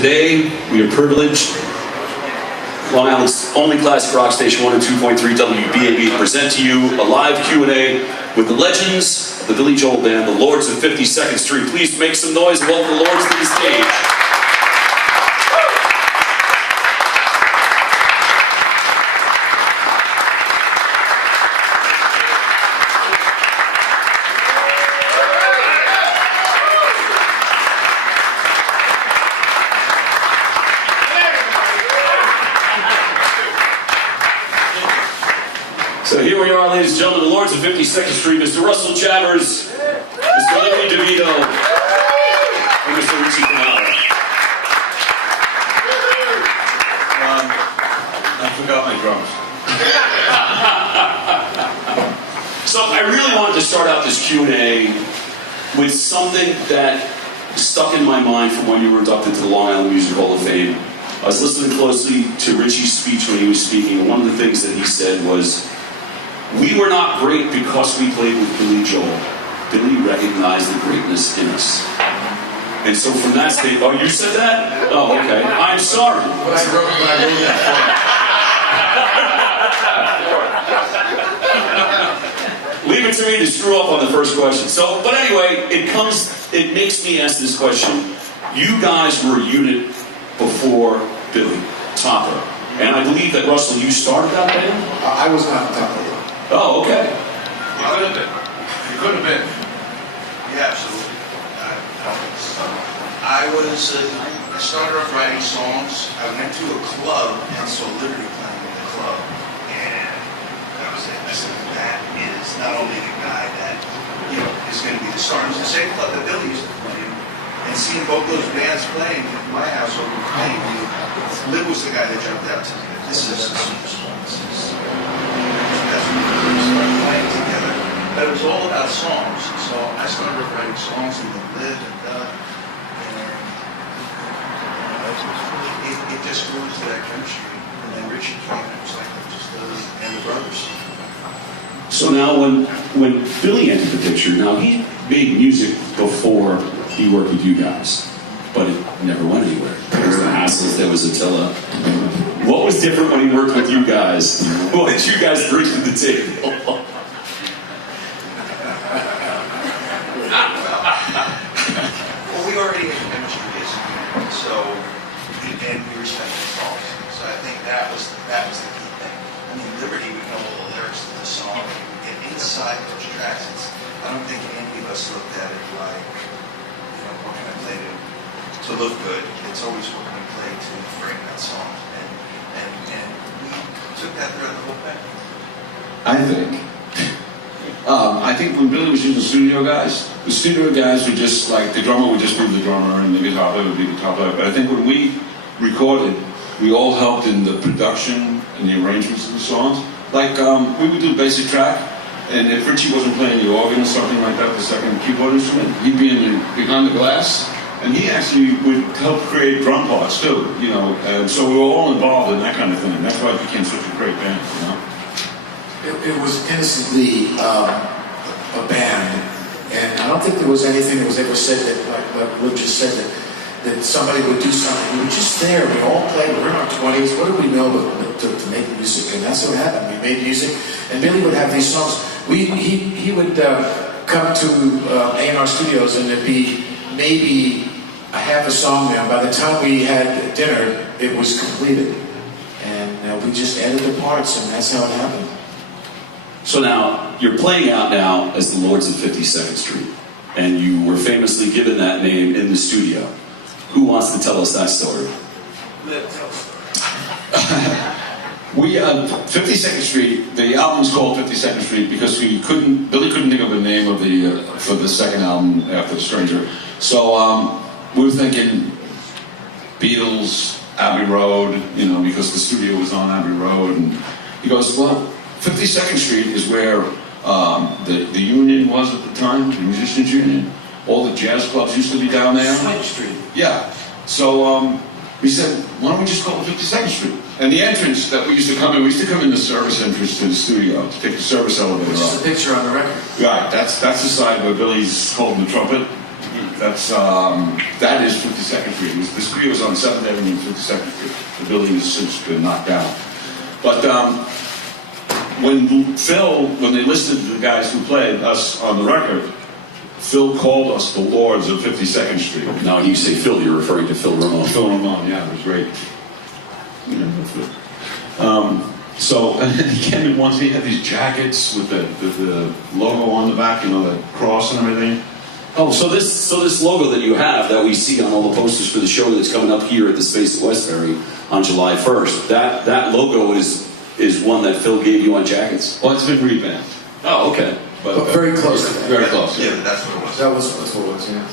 Today, we are privileged, Long Island's only classic rock station, 102.3 WBAB, to present to you a live Q&A with the legends of the Billy Joel Band, the Lords of 52nd Street. Please make some noise and welcome the Lords to the stage. So here we are, ladies and gentlemen, the Lords of 52nd Street, Mr. Russell Chavers, Mr. Liberty DeVito, and Mr. Richie Canale. I forgot my drums. So I really wanted to start out this Q&A with something that stuck in my mind from when you were inducted to the Long Island Music Hall of Fame. I was listening closely to Richie's speech when he was speaking, and one of the things that he said was, "We were not great because we played with Billy Joel. Billy recognized the greatness in us." And so from that state, oh, you said that? Oh, okay. I'm sorry. When I wrote that. Leave it to me to screw up on the first question. So, but anyway, it makes me ask this question. You guys were a unit before Billy, Topper. And I believe that, Russell, you started that band? I was not Topper. Oh, okay. You could have been. You could have been. Yeah, absolutely. I started off writing songs. I went to a club and saw Liberty playing in the club. And that was it. I said, that is not only the guy that, is going to be the star. It was the same club that Billy used to play in. And seeing both those bands playing in my house over playing, Lib was the guy that jumped out to me. This is that's when we started playing together. But it was all about songs. So I started writing songs and then Liv and Doug. And it just grew into that chemistry. And then Richie came and it was like and the brothers. So now when Billy entered the picture, now he made music before he worked with you guys, but it never went anywhere. There was the hassles, there was Attila. What was different when he worked with you guys? What did you guys bring to the table? Well, we already had chemistry basically, so and we respected the songs. So I think that was the key thing. I mean, Liberty would know all the lyrics to the song, and we would get inside those tracks. I don't think any of us looked at it like, what can I play to look good. It's always what can I play to bring that song, and we took that throughout the whole thing. I think when Billy was using the studio guys would just like, the drummer would just be the drummer and the guitar player would be the guitar player. But I think when we recorded, we all helped in the production and the arrangements of the songs. Like, we would do a basic track, and if Richie wasn't playing the organ or something like that, the second keyboard instrument, he'd be behind the glass, and he actually would help create drum parts too, and so we were all involved in that kind of thing. That's why it became such a great band, It was innocently a band, and I don't think there was anything that was ever said that, like Lib just said, that somebody would do something. We were just there. We all played. We were in our 20s. What did we know to make music? And that's what happened. We made music, and Billy would have these songs. He would come to A&R Studios, and there'd be maybe a half a song there. By the time we had dinner, it was completed, and we just added the parts, and that's how it happened. So now, you're playing out now as the Lords of 52nd Street, and you were famously given that name in the studio. Who wants to tell us that story? We 52nd Street. The album's called 52nd Street because Billy couldn't think of a name for the second album after The Stranger. So we were thinking Beatles, Abbey Road, because the studio was on Abbey Road, and he goes, well, 52nd Street is where the union was at the time, the Musicians Union. All the jazz clubs used to be down there. Swing Street. Yeah. So we said, why don't we just call it 52nd Street? And the entrance that we used to come in the service entrance to the studio to take the service elevator Which up. is the picture on the record. Right. That's the side where Billy's holding the trumpet. That is 52nd Street. The street was on 7th Avenue and 52nd Street. The building has since been knocked down. But when they listed the guys who played us on the record, Phil called us the Lords of 52nd Street. Now, when you say Phil, you're referring to Phil Ramone. Phil Ramone, yeah, it was great. Yeah, that's good. So he came in once. He had these jackets with the logo on the back, you know, the cross and everything. Oh, so this logo that you have that we see on all the posters for the show that's coming up here at the Space at Westbury on July 1st, that logo is one that Phil gave you on jackets? Well, it's been revamped. Oh, okay. But very close to that. Very close. Yeah, that's what it was. That's what it was, yeah.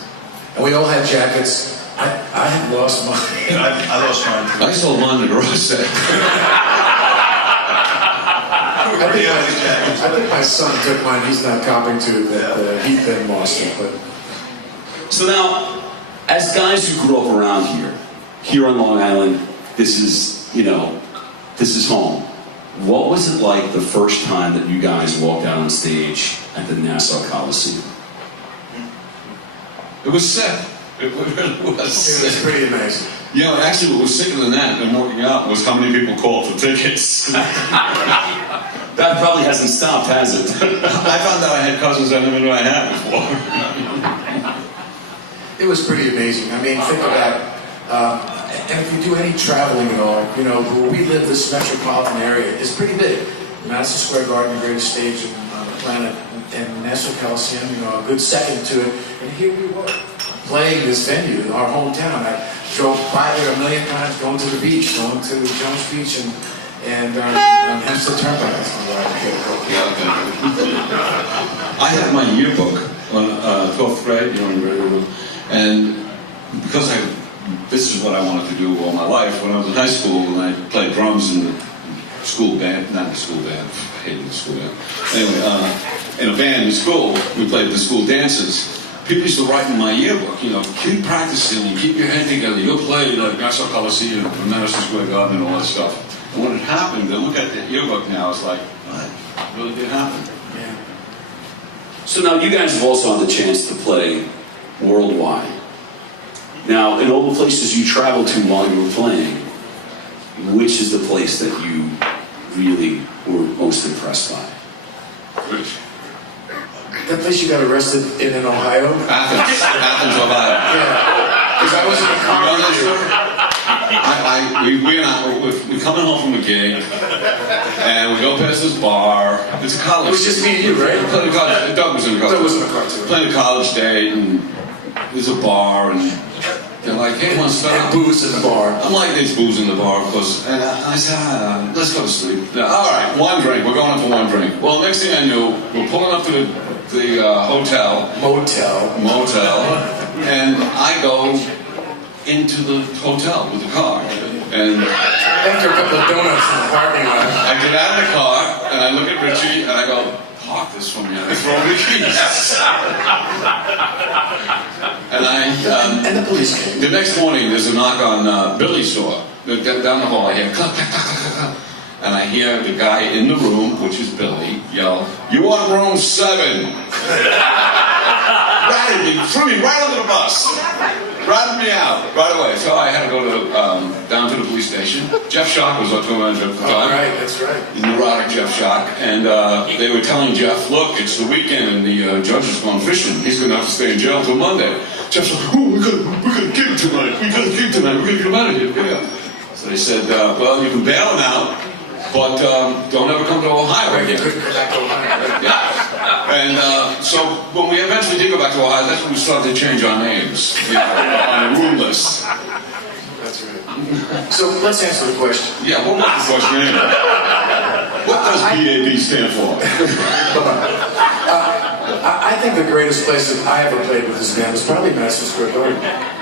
And we all had jackets. I had lost mine. And I lost mine too. I sold mine in the garage sale. I think my son took mine. He's not copping to that he then lost it. But So now, as guys who grew up around here on Long Island, this is home. What was it like the first time that you guys walked out on stage at the Nassau Coliseum? It was sick. It really was sick. it was pretty amazing. You know, actually, what was sicker than that, than working out, was how many people called for tickets. That probably hasn't stopped, has it? I found out I had cousins I never knew I had before. It was pretty amazing. I mean, think about, and if you do any traveling at all, you know, where we live, this metropolitan area is pretty big. Madison Square Garden, the greatest stage on the planet, and Nassau Coliseum, you know, a good second to it. And here we were, playing this venue, our hometown. I drove by there a million times, going to the beach, going to Jones Beach, and Hempstead Turnpike. That's where I had my yearbook on 12th grade, you know, in grade school, and because this is what I wanted to do all my life. When I was in high school, and I played drums in the school band, not the school band, I hated the school band. Anyway, in a band in school, we played the school dances. People used to write in my yearbook, you know, keep practicing, you keep your head together, you'll play like Nassau Coliseum and Madison Square Garden and all that stuff. And when it happened, to look at the yearbook now, it's like, what? It really did happen. Yeah. So now you guys have also had the chance to play worldwide. Now, in all the places you traveled to while you were playing, which is the place that you really were most impressed by? Which? That place you got arrested in Ohio? Athens, Ohio. Yeah. Because I was in a car with you. We're coming home from a gig, and we go past this bar. It's a college. It was just me and you, right? Playing a college. Doug was in the car. Doug was in the car too. Playing a college date, and there's a bar, and they're like, "Hey, want to start?" And booze in the bar. I'm like, "There's booze in the bar," because and I said, "Let's go to sleep." All right, one drink. We're going up for one drink. Well, next thing I knew, we're pulling up to the hotel. Motel. And I go into the hotel with the car. And After a couple of donuts in the parking lot. I get out of the car, and I look at Richie, and I go, park this for me. And I throw him the keys. And the police came. The next morning, there's a knock on Billy's door. Down the hall, I hear clap, clap, clap, clap, clap. And I hear the guy in the room, which is Billy, yell, "You want room 7?" Ratted me, threw me right under the bus. Ratted me out right away. So I had to go to down to the police station. Jeff Shock was our tour manager at the time. Right, that's right. Neurotic Jeff Shock. And they were telling Jeff, "Look, it's the weekend and the judge is going fishing. He's going to have to stay in jail till Monday." Jeff's like, "Oh, we gotta keep him tonight. We gotta keep tonight. We gotta get him out of here." Yeah. So they said, "Well, you can bail him out, but don't ever come to Ohio You again." couldn't go back to Ohio. Yeah. And so when we eventually did go back to Ohio, that's when we started to change our names, you know, on the room list. That's right. So let's answer the question. Yeah, what was the question anyway? What does BAB stand for? I think the greatest place that I ever played with this band was probably Madison Square Garden.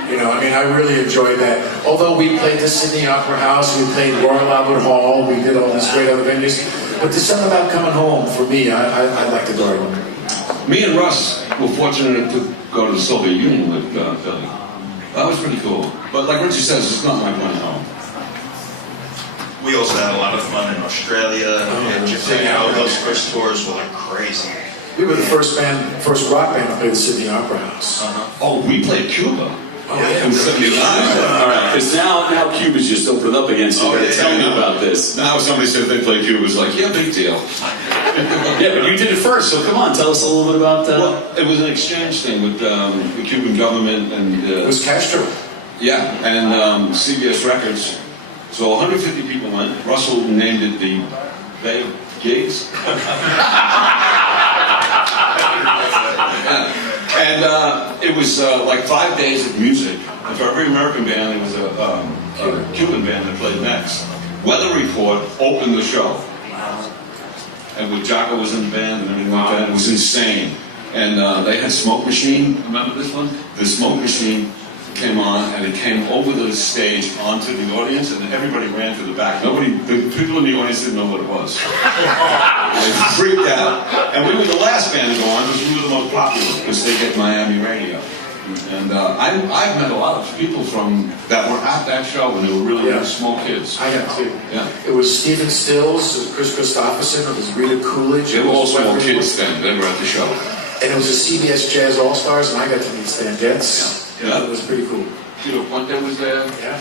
You know, I mean, I really enjoyed that. Although we played the Sydney Opera House, we played Royal Albert Hall, we did all these great other venues. But there's something about coming home for me. I like the Garden. Me and Russ were fortunate to go to the Soviet Union with Billy. That was pretty cool. But like Richie says, it's not like going home. We also had a lot of fun in Australia and Japan. Those first tours were like crazy. We were the first rock band to play the Sydney Opera House. Oh, we played Cuba. Oh, yeah. In 79. All right, because now Cuba's just opened up again, so you gotta tell me about this. Now somebody said they played Cuba, it's like, yeah, big deal. Yeah, but you did it first, so come on, tell us a little bit about that. Well, it was an exchange thing with the Cuban government and It was Castro. and CBS Records. So 150 people went. Russell named it the Bay of Gigs. And it was like 5 days of music. And for every American band, there was a Cuban band that played next. Weather Report opened the show. And with Jocko was in the band and everything like that, it was insane. And they had Smoke Machine, remember this one? The Smoke Machine came on and it came over the stage onto the audience and everybody ran to the back. The people in the audience didn't know what it was. They freaked out. And we were the last band to go on because we were the most popular because they get Miami radio. And I've met a lot of people that were at that show when they were really small kids. I have too. Yeah. It was Stephen Stills, Chris Christopherson, it was Rita Coolidge. They were all small kids then. They were at the show. And it was a CBS Jazz All-Stars, and I got to meet Stan Getz. Yeah. It was pretty cool. Peter Puente was there. Yeah.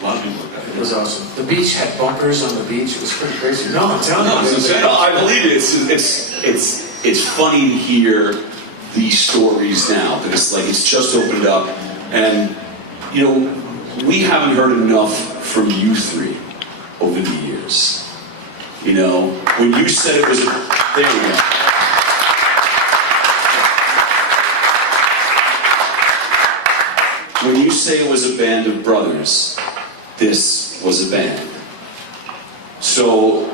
A lot of people like that. It was awesome. The beach had bunkers on the beach. It was pretty crazy. No, I'm telling you. it's insane. No, I believe it. It's funny to hear these stories now because like it's just opened up, and you know we haven't heard enough from you three over the years. You know, when you said it was there we go. When you say it was a band of brothers, this was a band. So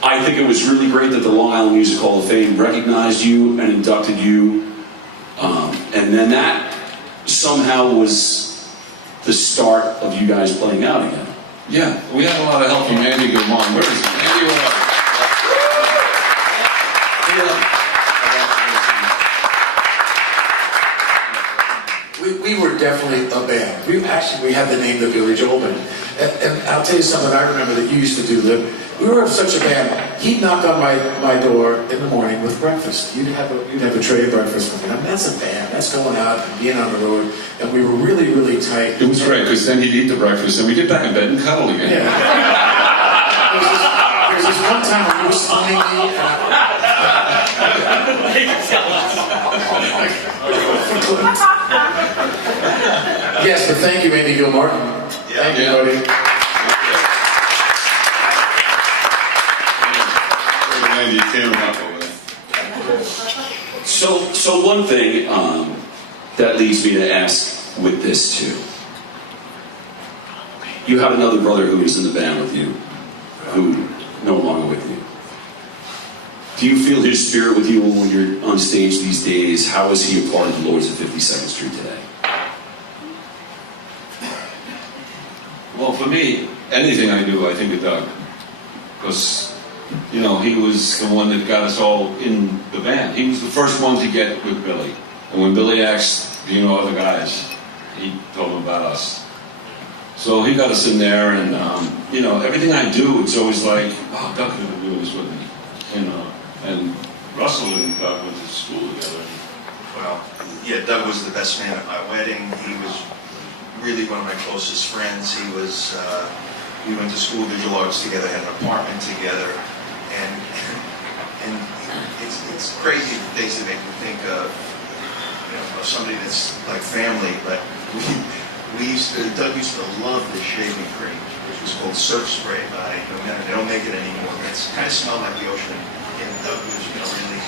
I think it was really great that the Long Island Music Hall of Fame recognized you and inducted you. And then that somehow was the start of you guys playing out again. Yeah, we had a lot of help from Andy Gilmore. Where is he? Andy, where are We were definitely a band. We had the name the Billy Joel Band. And I'll tell you something I remember that you used to do, Lip. We were such a band. He'd knock on my door in the morning with breakfast. You'd have a tray of breakfast with me. I mean, that's a band. That's going out and being on the road. And we were really, really tight. It was great because then he'd eat the breakfast and we'd get back in bed and cuddle again. Yeah. There was this one time when you were stunning me and Yes, but thank you, Andy Gilmore. Thank you, buddy. Andy, you came up over there. So one thing that leads me to ask with this too. You have another brother who is in the band with you, who no longer with you. Do you feel his spirit with you when you're on stage these days? How is he a part of the Lords of 52nd Street today? Well, for me, anything I do, I think of Doug. Because, you know, he was the one that got us all in the band. He was the first one to get with Billy. And when Billy asked, do you know other guys? He told them about us. So he got us in there, and, you know, everything I do, it's always like, oh, Doug could have been doing this with me. You know, and Russell and Doug went to school together. Well, yeah, Doug was the best man at my wedding. He was really one of my closest friends. He was, we went to school, visual arts together, had an apartment together, and it's crazy things that make me think of, you know, of somebody that's like family. But Doug used to love this shaving cream, which was called Surf Spray by They don't make it anymore, but it kind of smelled like the ocean. And Doug was, you know, really,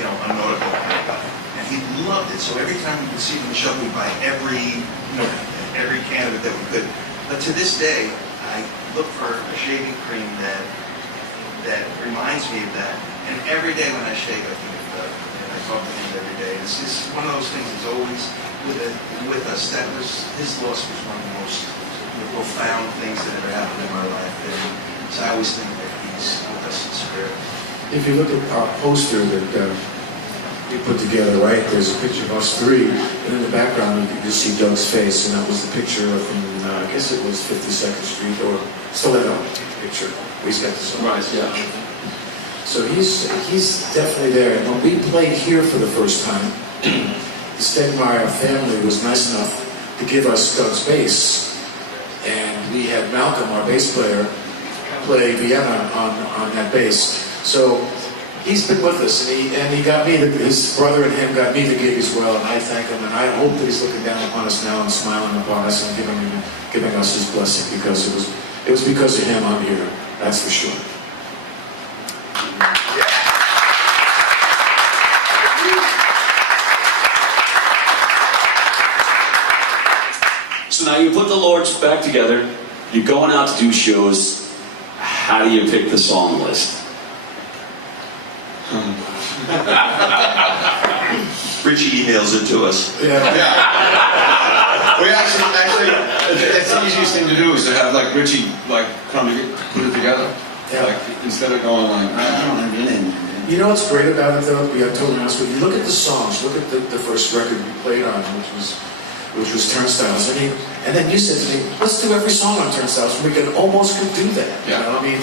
you know, a nautical kind of guy. And he loved it. So every time we would see him in the show, we'd buy every can of it that we could. But to this day, I look for a shaving cream that reminds me of that. And every day when I shave, I think of Doug. And I talk to him every day. It's just one of those things that's always with us. That was, his loss was one of the most profound things that ever happened in my life. And so I always think that he's with us in spirit. If you look at our poster that we put together, right, there's a picture of us three, and in the background you can see Doug's face, and that was the picture from, I guess it was 52nd Street, or Stiletto picture. He's got the sunrise, yeah. So he's definitely there. And when we played here for the first time, the Stegmeyer family was nice enough to give us Doug's bass. And we had Malcolm, our bass player, play Vienna on that bass. So he's been with us, and he got me, his brother and him got me the gig as well, and I thank him, and I hope that he's looking down upon us now and smiling upon us and giving us his blessing, because it was because of him I'm here, that's for sure. So now you put the Lords back together, you're going out to do shows. How do you pick the song list? Richie emails it to us. Yeah. We actually, it's the easiest thing to do is to have like Richie come to put it together. Yeah. Like instead of going like, I don't have anything. You know what's great about it though? To be totally honest with you. Look at the songs. Look at the first record we played on, which was Turnstiles. And then you said to me, let's do every song on Turnstiles. We could do that. Yeah. You know? I mean,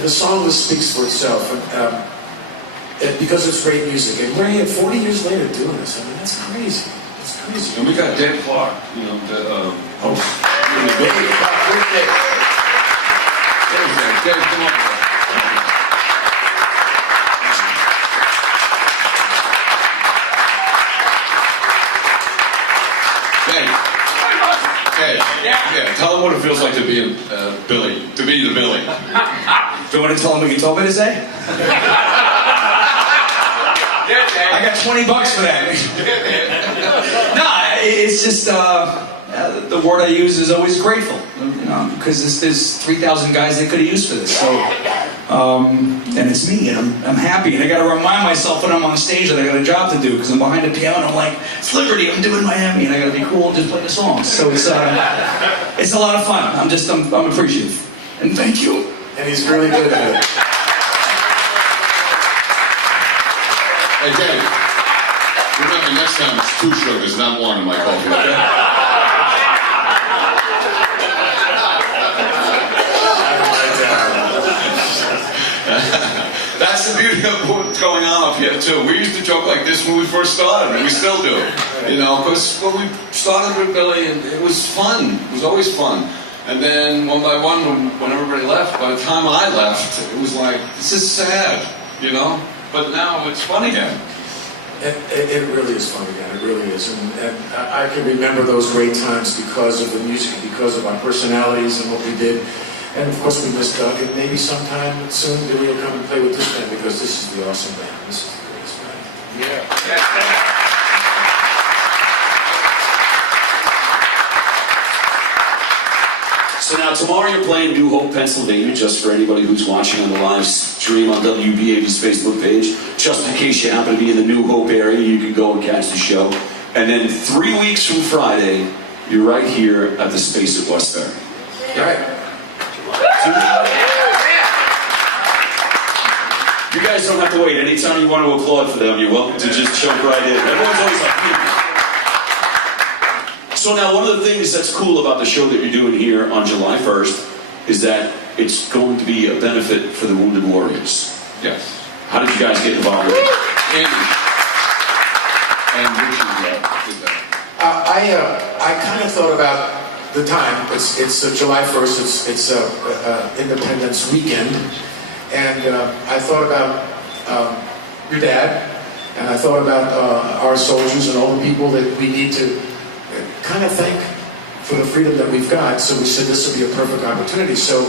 the song list speaks for itself. And because it's great music. And we're here 40 years later doing this. I mean, that's crazy. That's crazy. And we got Dave Clark, you know, Dave, come on. Yeah, tell him what it feels like to be Billy, to be the Billy. Do you want to tell him what you told me to say? I got $20 for that. No, it's just the word I use is always grateful, you know, because there's 3,000 guys they could have used for this. So, and it's me, and I'm happy, and I got to remind myself when I'm on stage that I got a job to do, because I'm behind the piano and I'm like, it's Liberty, I'm doing Miami, and I got to be cool and just play the songs. So it's a lot of fun. I'm appreciative, and thank you. And he's really good at it. Hey, Dave, remember next time it's 2 sugars, not 1 in my coffee, okay? That's the beauty of what's going on up here, too. We used to joke like this when we first started, and we still do. You know, because when we started with Billy, and it was fun. It was always fun. And then one by one, when everybody left, by the time I left, it was like, this is sad, you know? But now it's fun again. It really is fun again. It really is. And I can remember those great times because of the music, because of our personalities and what we did. And of course we miss Doug, and maybe sometime soon Billy will come and play with this band, because this is the awesome band. This is the greatest band. Yeah. So now tomorrow you're playing New Hope, Pennsylvania, just for anybody who's watching on the live stream on WBAB's Facebook page. Just in case you happen to be in the New Hope area, you can go and catch the show. And then 3 weeks from Friday, you're right here at the Space at Westbury. Right. You guys don't have to wait. Anytime you want to applaud for them, you're welcome to just jump right in. Everyone's always like, so now one of the things that's cool about the show that you're doing here on July 1st is that it's going to be a benefit for the Wounded Warriors. Yes. How did you guys get involved with it? And Richie did that. I kind of thought about the time. It's July 1st. It's Independence Weekend, and I thought about your dad, and I thought about our soldiers and all the people that we need to kind of thank for the freedom that we've got. So we said this would be a perfect opportunity. So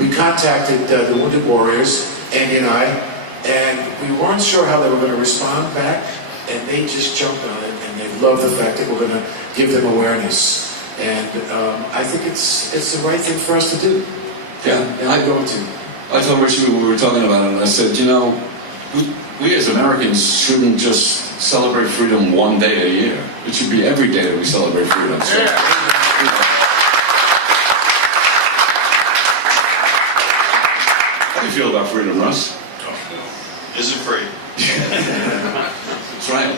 we contacted the Wounded Warriors, Andy and I, and we weren't sure how they were going to respond back, and they just jumped on it, and they love the fact that we're going to give them awareness. And I think it's the right thing for us to do. Yeah, and I'm going to. I told Richie when we were talking about it, and I said, you know, we as Americans shouldn't just celebrate freedom one day a year. It should be every day that we celebrate freedom. So, how do you feel about freedom, Russ? Is it free? That's right.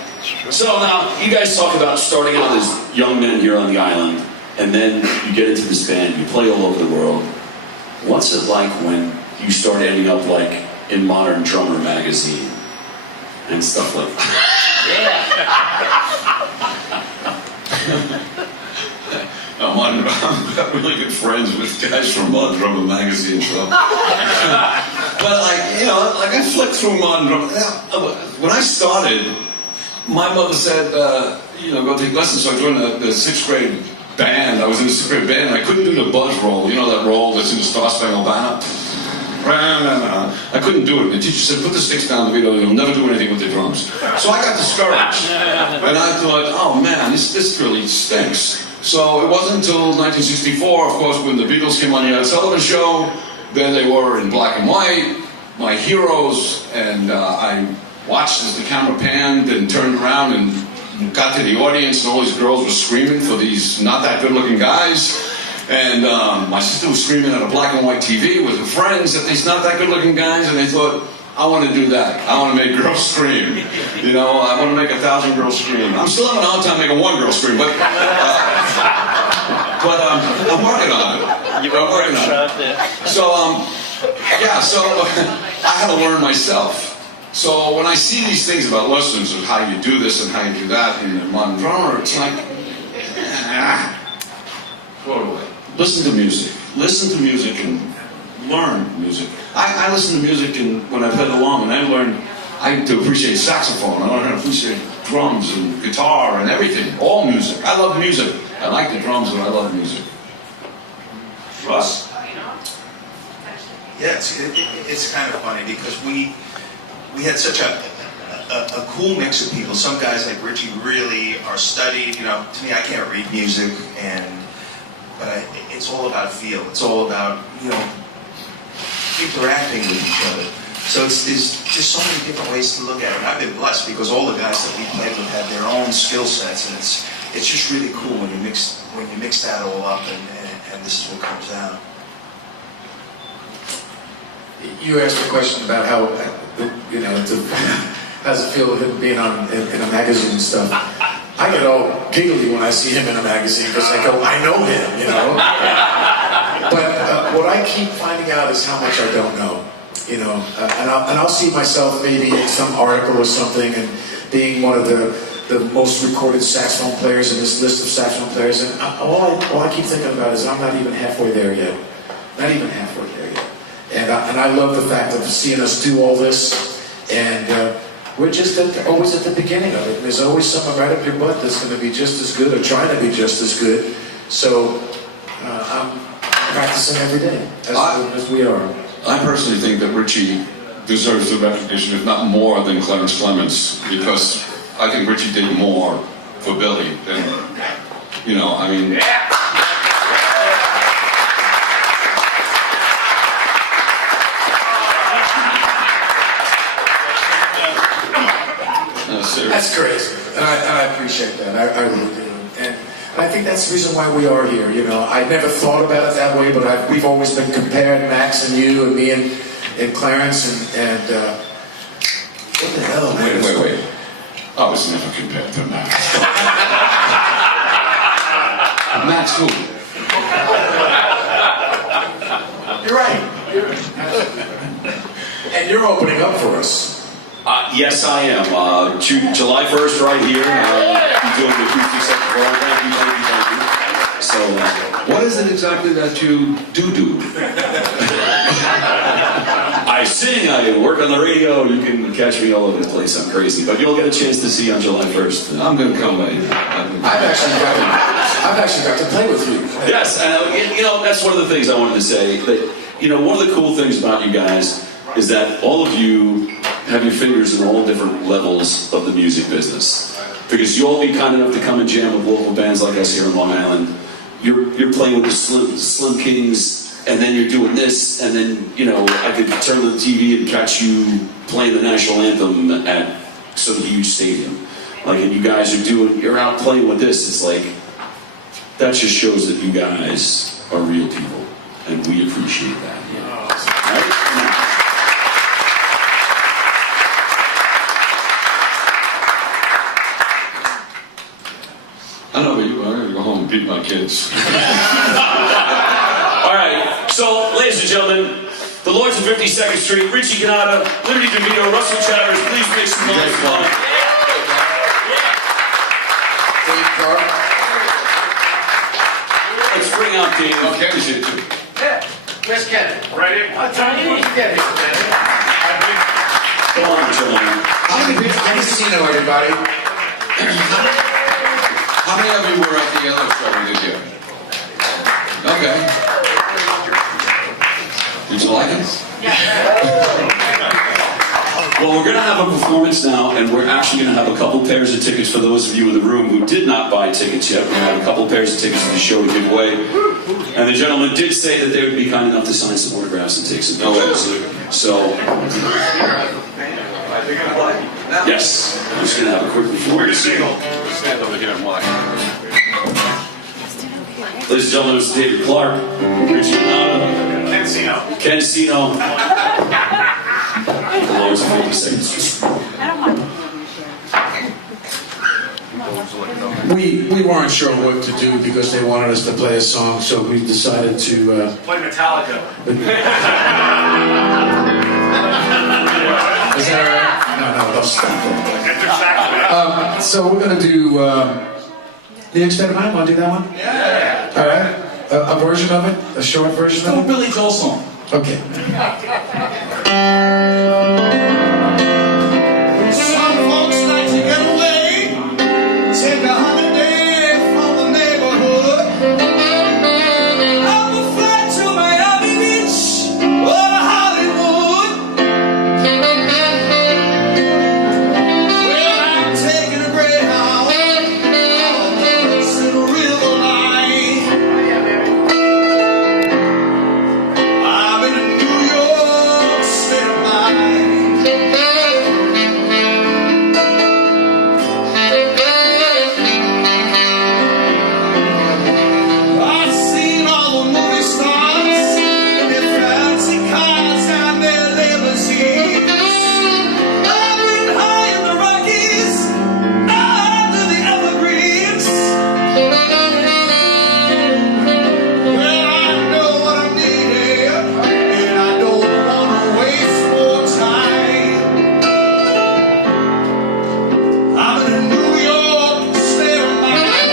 So now, you guys talk about starting out as young men here on the island, and then you get into this band, you play all over the world. What's it like when you start ending up like in Modern Drummer magazine and stuff like that. I'm really good friends with guys from Modern Drummer magazine, so. But I flipped through Modern Drummer. When I started, my mother said, go take lessons. So I joined the 6th grade band. I was in the 6th grade band, and I couldn't do the buzz roll. You know that roll that's in the Star Spangled Banner? I couldn't do it. The teacher said, put the sticks down the video, you'll never do anything with the drums. So I got discouraged. And I thought, oh man, this really stinks. So it wasn't until 1964, of course, when the Beatles came on the Ed Sullivan Show. There they were in black and white, my heroes, and I watched as the camera panned and turned around and got to the audience, and all these girls were screaming for these not that good looking guys. And my sister was screaming at a black and white TV with her friends at these not that good looking guys, and they thought, I want to do that. I want to make girls scream. I want to make 1,000 girls scream. I'm still having a hard time making one girl scream, but I'm working on it. I'm working on it. So, so I had to learn myself. So when I see these things about lessons of how you do this and how you do that in the Modern Drummer, it's like, throw it away. Listen to music. Listen to music and learn music. I listen to music when I play along, and I learn to appreciate saxophone. I learn to appreciate drums and guitar and everything. All music. I love music. I like the drums, and I love music. Russ? Yeah, it's kind of funny because we had such a cool mix of people. Some guys like Richie really are studied. To me, I can't read music, but it's all about feel. It's all about interacting with each other. So there's just so many different ways to look at it. And I've been blessed because all the guys that we played with had their own skill sets, and it's just really cool when you mix that all up, and this is what comes out. You asked a question about how, how's it feel being in a magazine and stuff. I get all giggly when I see him in a magazine because I go, I know him, But what I keep finding out is how much I don't know, and I'll see myself maybe in some article or something and being one of the most recorded saxophone players in this list of saxophone players, and all I keep thinking about is I'm not even halfway there yet. Not even halfway there yet. And I love the fact of seeing us do all this, and we're just always at the beginning of it. There's always someone right up your butt that's going to be just as good or trying to be just as good. So I'm practicing every day, as we are. I personally think that Richie deserves the recognition, if not more, than Clarence Clemens, because I think Richie did more for Billy than, That's crazy, and I appreciate that. I really do, and I think that's the reason why we are here. I never thought about it that way, but we've always been compared, Max and you and me and Clarence and what the hell, man? Wait. I was never compared to Max. Max who? You're right. And you're opening up for us. Yes, I am. July 1st, right here. I'm doing the acoustic set. Thank you. So, What is it exactly that you do? I sing, I work on the radio. You can catch me all over the place. I'm crazy, but you'll get a chance to see on July 1st. I'm going to come by. I've actually got to play with you. Yes, and that's one of the things I wanted to say. That one of the cool things about you guys is that all of you have your fingers in all different levels of the music business. Because you'll be kind enough to come and jam with local bands like us here in Long Island. You're playing with the Slim Kings, and then you're doing this, and then I could turn to the TV and catch you playing the national anthem at some huge stadium. And you guys you're out playing with this. It's like that just shows that you guys are real people, and we appreciate that. Right? I know, but I'm going to go home and beat my kids. All right, so ladies and gentlemen, the Lords of 52nd Street, Richie Canada, Liberty DeVito, Russell Chatters, please make some noise for them. Let's bring out Dave. Oh, Kenny's here too. Yeah. Where's Ken? Right in. Johnny, you get it. Come on, gentlemen. How many people? I didn't see no everybody. How many of you were at the other show we did here? Okay. Did you like it? Well, we're going to have a performance now, and we're actually going to have a couple pairs of tickets for those of you in the room who did not buy tickets yet. We're going to have a couple pairs of tickets for the show to give away. And the gentleman did say that they would be kind enough to sign some autographs and take some pictures. So, yes, I'm just going to have a quick performance. Stand over here and watch. Ladies and gentlemen, it's David Clark, Richie Canada, Ken Sino, the Lords of 52nd Street. We weren't sure what to do because they wanted us to play a song, so we decided to Play Metallica. Is that all right? No, don't stop it. Get their sax. So we're gonna do the extended mind. Want to do that one? Yeah. All right. A version of it, a short version Little of it. Billy Joel song. Okay. Some folks like to get away, take a holiday from the neighborhood. I'm a flight to Miami Beach or to Hollywood. Well, I'm taking a Greyhound on the Hudson River line. I'm in a New York state of mind. I've seen all the movie stars in their fancy cars and their limousines. I've been high in the Rockies, under the evergreens. Well, I know what I'm needing, and I don't want to waste more time. I'm in a New York state of mind.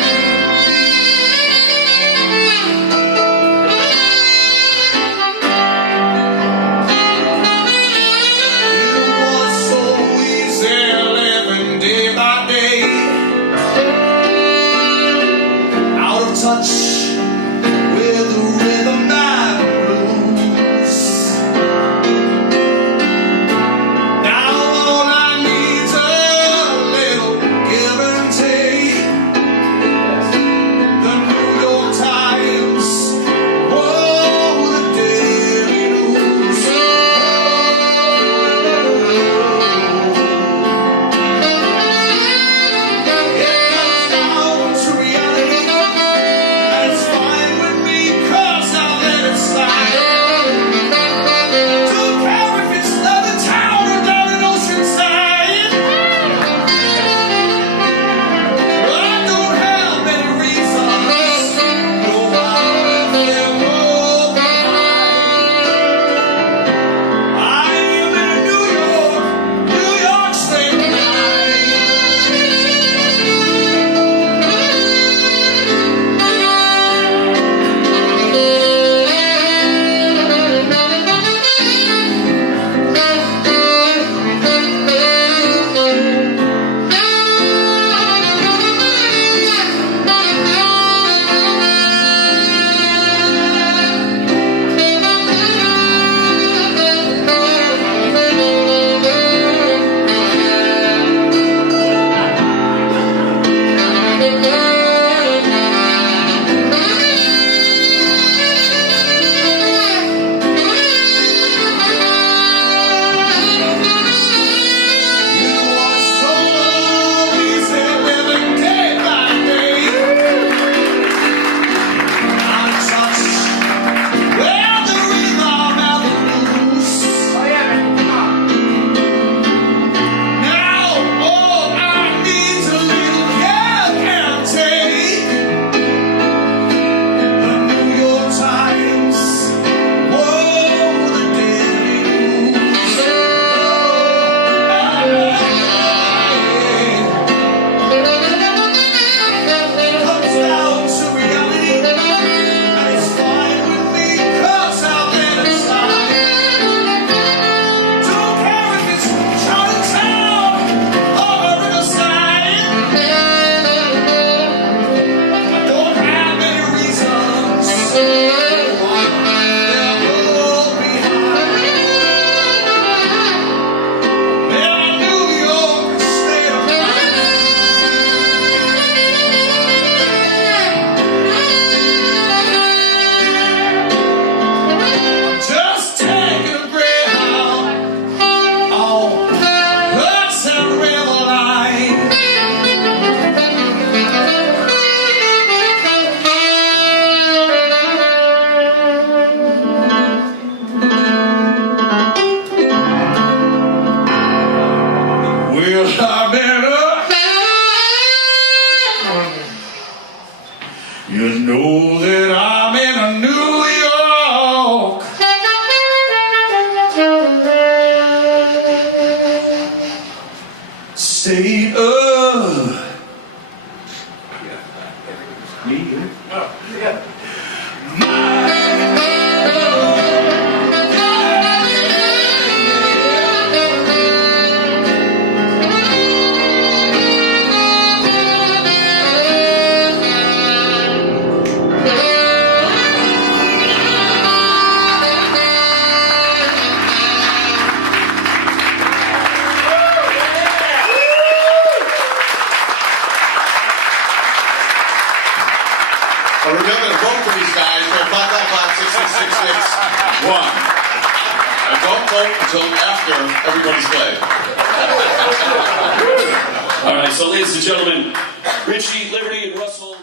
It was so easy living day by day, out of touch with the rhythm and blues. Now all I need's a little give and take. The New York Times, oh, the Daily News. It comes down to reality, and You know that I'm in New York. State of Remember to vote for these guys. They're 555-6661. And don't vote until after everybody's played. All right, so ladies and gentlemen, Richie, Liberty, and Russell.